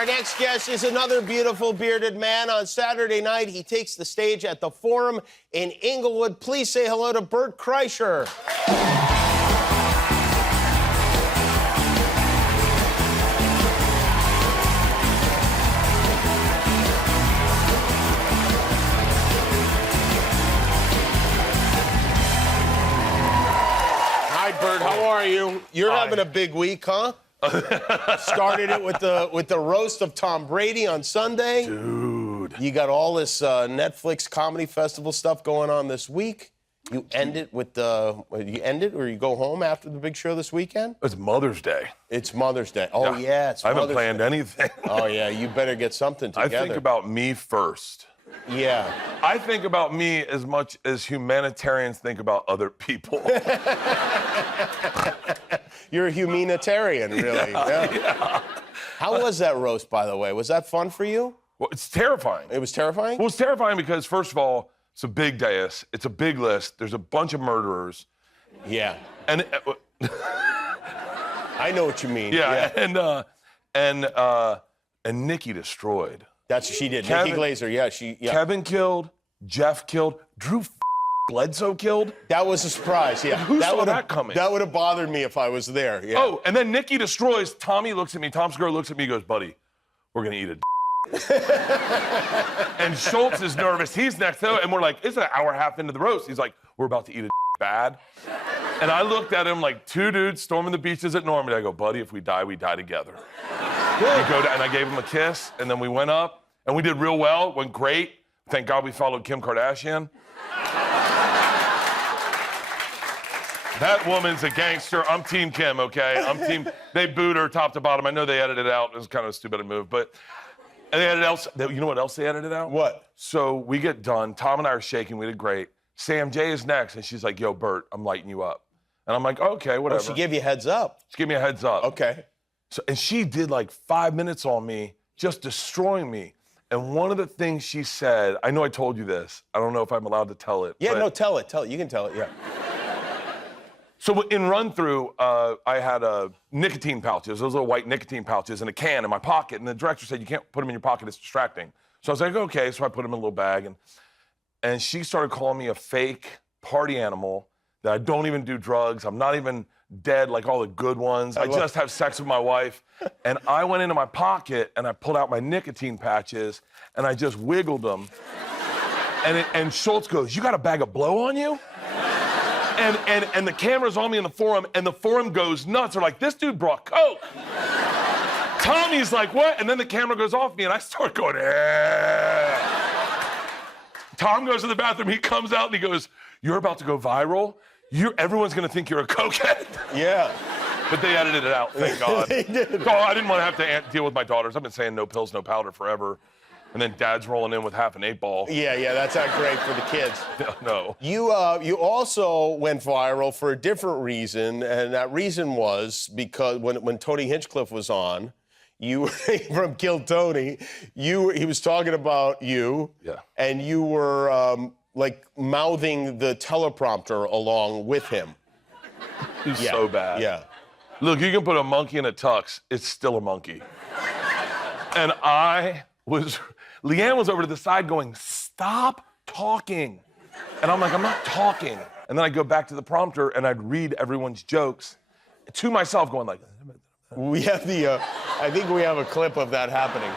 Our next guest is another beautiful bearded man. On Saturday night, he takes the stage at the Forum in Inglewood. Please say hello to Bert Kreischer. Hi, Bert. How are you? You're having a big week, huh? Started it with the roast of Tom Brady on Sunday. Dude. You got all this Netflix comedy festival stuff going on this week. You end it with you end it or you go home after the big show this weekend? It's Mother's Day. It's Mother's Day. Oh, yeah, it's I haven't Mother's planned Day. anything. Oh, yeah, you better get something together. I think about me first. Yeah. I think about me as much as humanitarians think about other people. You're a humanitarian, really. Yeah. How was that roast, by the way? Was that fun for you? Well, it's terrifying. It was terrifying? Well, it's terrifying because, first of all, it's a big dais. It's a big list. There's a bunch of murderers. Yeah. And I know what you mean. yeah. And Nikki destroyed. That's what she did. Kevin, Nikki Glazer, yeah. Kevin killed, Jeff killed, Drew Bledsoe killed. That was a surprise, yeah. Who saw that coming? That would have bothered me if I was there, yeah. Oh, and then Nikki destroys. Tommy looks at me, Tom Segura looks at me, goes, buddy, we're gonna eat a And Schultz is nervous. He's next to it, and we're like, it's an hour and a half into the roast. He's like, we're about to eat a bad. And I looked at him like two dudes storming the beaches at Normandy. I go, buddy, if we die together. We go down, and I gave him a kiss, and then we went up, and we did real well, went great. Thank God we followed Kim Kardashian. That woman's a gangster. I'm Team Kim, okay? They booed her top to bottom. I know they edited it out. It was kind of a stupid move, but and they edited out. You know what else they edited out? What? So we get done. Tom and I are shaking. We did great. Sam J is next, and she's like, yo, Bert, I'm lighting you up. And I'm like, okay, whatever. Oh, she gave you a heads up. She gave me a heads up. Okay. So, and she did like 5 minutes on me, just destroying me. And one of the things she said, I know I told you this. I don't know if I'm allowed to tell it. Yeah, no, tell it. You can tell it, yeah. So in run-through, I had nicotine pouches, those little white nicotine pouches in a can in my pocket, and the director said, you can't put them in your pocket, it's distracting. So I was like, okay, so I put them in a little bag, and she started calling me a fake party animal, that I don't even do drugs, I'm not even dead like all the good ones, I just have sex with my wife. And I went into my pocket, and I pulled out my nicotine patches, and I just wiggled them. And Schultz goes, you got a bag of blow on you? And the camera's on me in the Forum, and the Forum goes nuts. They're like, this dude brought coke. Tommy's like, what? And then the camera goes off me, and I start going, Tom goes to the bathroom, he comes out, and he goes, you're about to go viral? Everyone's gonna think you're a cokehead. Yeah. But they edited it out, thank God. They did. So I didn't want to have to deal with my daughters. I've been saying no pills, no powder forever. And then Dad's rolling in with half an 8-ball. Yeah, that's not great for the kids. No. You also went viral for a different reason, and that reason was because when Tony Hinchcliffe was on, you from Kill Tony, he was talking about you, and you were like mouthing the teleprompter along with him. It was so bad. Yeah. Look, you can put a monkey in a tux, it's still a monkey. And Leanne was over to the side going, stop talking. And I'm like, I'm not talking. And then I'd go back to the prompter and I'd read everyone's jokes to myself going like, We have I think we have a clip of that happening.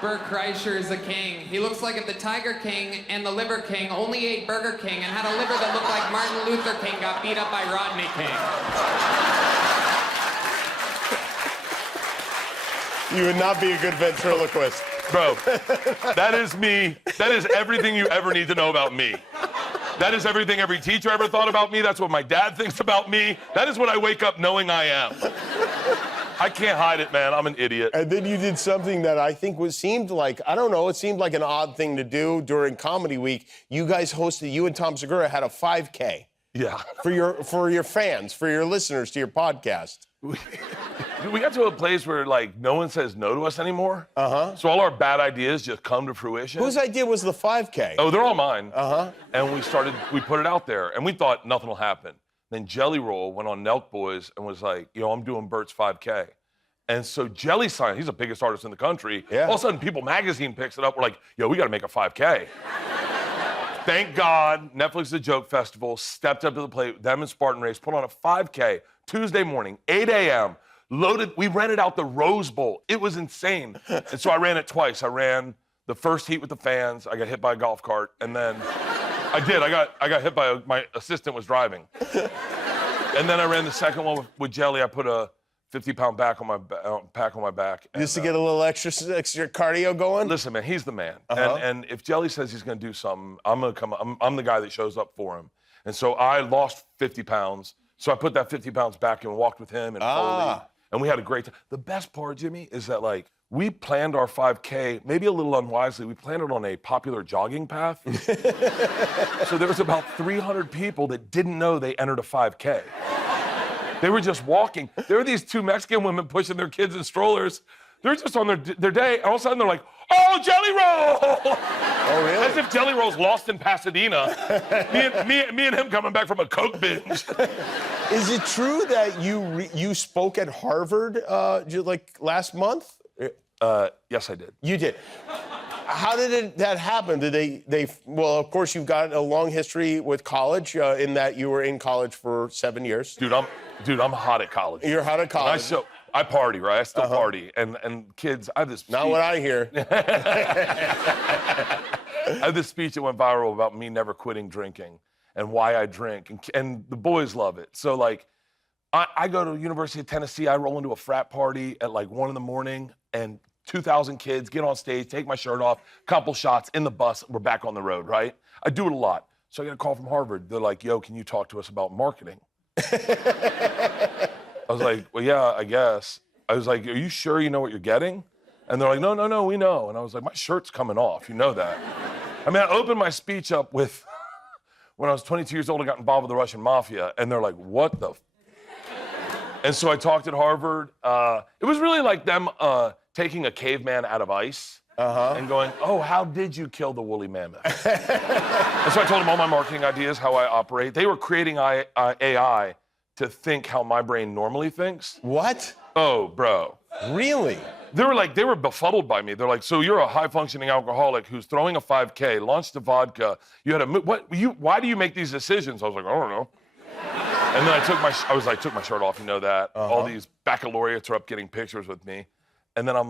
Bert Kreischer is a king. He looks like if the Tiger King and the Liver King only ate Burger King and had a liver that looked like Martin Luther King got beat up by Rodney King. You would not be a good ventriloquist. Bro, that is me. That is everything you ever need to know about me. That is everything every teacher ever thought about me. That's what my dad thinks about me. That is what I wake up knowing I am. I can't hide it, man. I'm an idiot. And then you did something that I think seemed like an odd thing to do during Comedy Week. You guys you and Tom Segura had a 5K. Yeah. For your fans, for your listeners to your podcast. We got to a place where, like, no one says no to us anymore. Uh-huh. So all our bad ideas just come to fruition. Whose idea was the 5K? Oh, they're all mine. Uh-huh. And we put it out there, and we thought nothing will happen. Then Jelly Roll went on Nelk Boys and was like, I'm doing Bert's 5K. And so Jelly signed, he's the biggest artist in the country. Yeah. All of a sudden, People Magazine picks it up. We're like, yo, we got to make a 5K. Thank God, Netflix The Joke Festival stepped up to the plate. Them and Spartan Race put on a 5K Tuesday morning, 8 a.m. Loaded. We rented out the Rose Bowl. It was insane. And so I ran it twice. I ran the first heat with the fans. I got hit by a golf cart, and then I got hit by my assistant was driving. And then I ran the second one with Jelly. I put a 50-pound pack on my back. Just to get a little extra cardio going? Listen, man, he's the man. And if Jelly says he's going to do something, I'm going to come. I'm the guy that shows up for him. And so I lost 50 pounds. So I put that 50 pounds back and walked with him and Foley. And we had a great time. The best part, Jimmy, is that, like, we planned our 5K, maybe a little unwisely. We planned it on a popular jogging path. So there was about 300 people that didn't know they entered a 5K. They were just walking. There were these two Mexican women pushing their kids in strollers. They're just on their day, and all of a sudden they're like, oh, Jelly Roll! Oh, really? As if Jelly Roll's lost in Pasadena. me and him coming back from a Coke binge. Is it true that you spoke at Harvard like last month? Yes, I did. You did. How did that happen? Did they? Well, of course, you've got a long history with college in that you were in college for 7 years. Dude, I'm hot at college. You're hot at college. I party, right? I still party. And kids, I have this speech. Not what I hear. I have this speech that went viral about me never quitting drinking and why I drink. And the boys love it. So, like, I go to University of Tennessee. I roll into a frat party at, like, 1 a.m, and 2,000 kids get on stage, take my shirt off, couple shots, in the bus, we're back on the road, right? I do it a lot. So I get a call from Harvard. They're like, yo, can you talk to us about marketing? I was like, well, yeah, I guess. I was like, are you sure you know what you're getting? And they're like, no, we know. And I was like, my shirt's coming off, you know that. I mean, I opened my speech up with, when I was 22 years old, I got involved with the Russian mafia. And they're like, what the? And so I talked at Harvard. It was really like them taking a caveman out of ice and going, oh, how did you kill the woolly mammoth? And so I told them all my marketing ideas, how I operate. They were creating AI to think how my brain normally thinks. What? Oh, bro. Really? They were befuddled by me. They're like, so you're a high-functioning alcoholic who's throwing a 5K, launched a vodka. You had why do you make these decisions? I was like, I don't know. And then I took my shirt off, you know that. All these baccalaureates are up getting pictures with me. And then I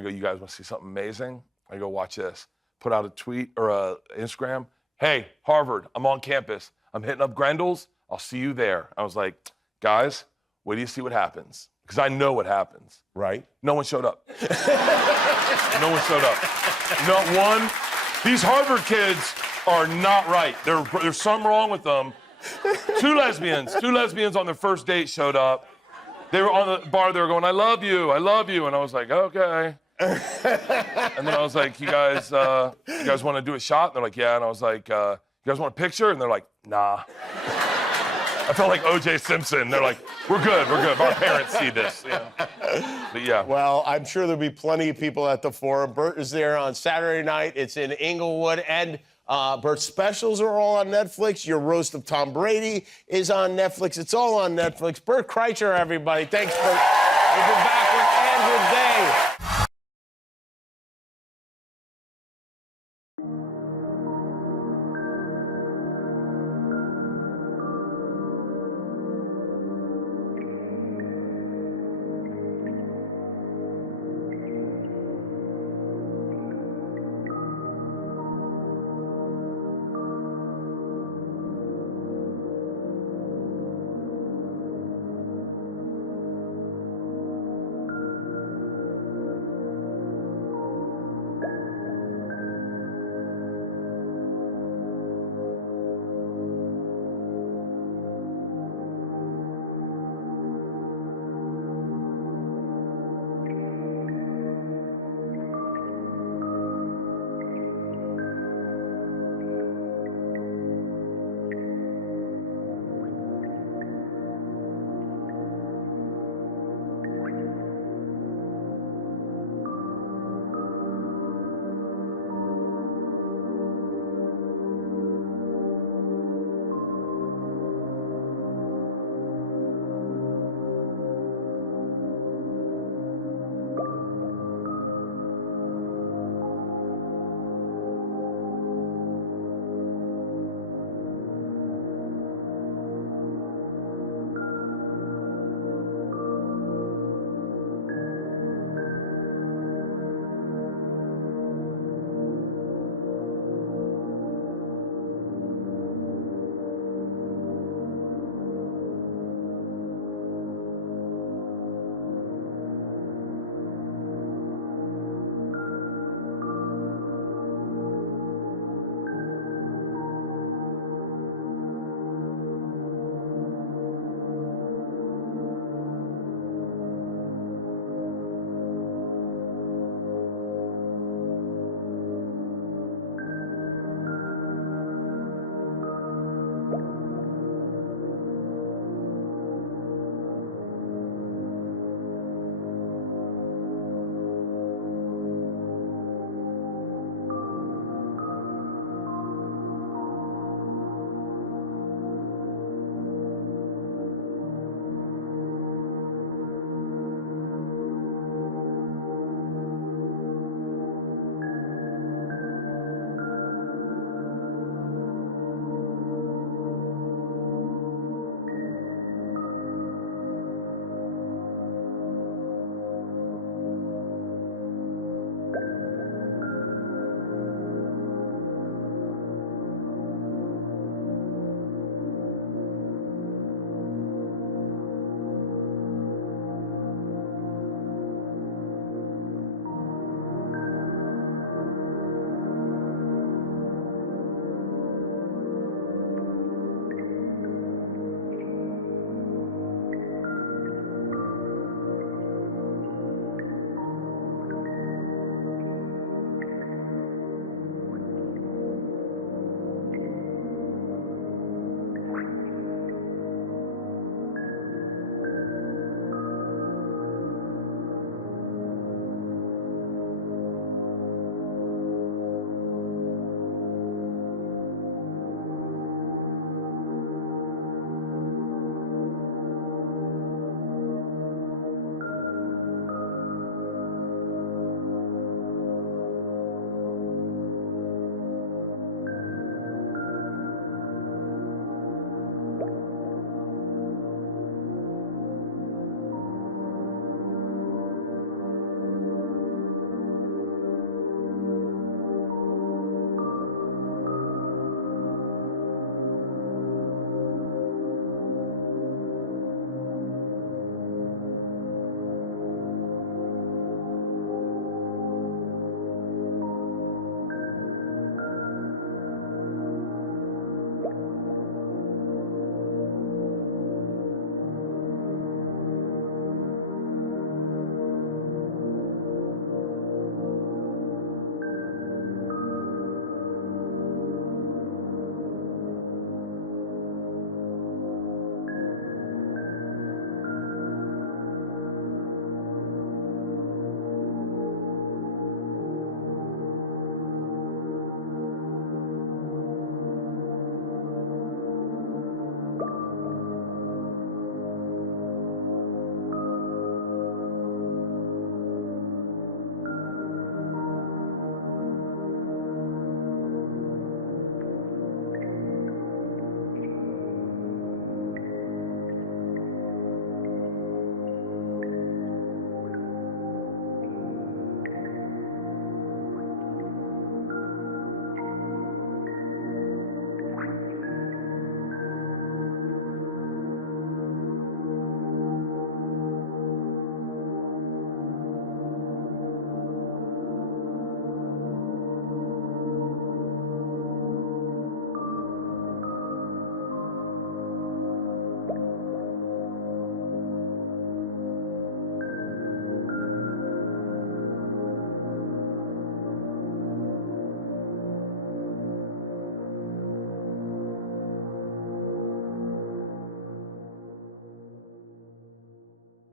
go, you guys want to see something amazing? I go, watch this. Put out a tweet or a Instagram. Hey, Harvard, I'm on campus. I'm hitting up Grendel's. I'll see you there. I was like, guys, wait till you see what happens. Because I know what happens. Right. No one showed up. No one showed up. Not one. These Harvard kids are not right. There's something wrong with them. Two lesbians on their first date showed up. They were on the bar, they were going, I love you. And I was like, okay. And then I was like, you guys want to do a shot? And they're like, yeah. And I was like, you guys want a picture? And they're like, nah. I felt like O.J. Simpson. They're like, we're good. Our parents see this. Yeah. But yeah. Well, I'm sure there'll be plenty of people at the Forum. Bert is there on Saturday night. It's in Inglewood. And Bert's specials are all on Netflix. Your roast of Tom Brady is on Netflix. It's all on Netflix. Bert Kreischer, everybody. Thanks, Bert. We'll be back.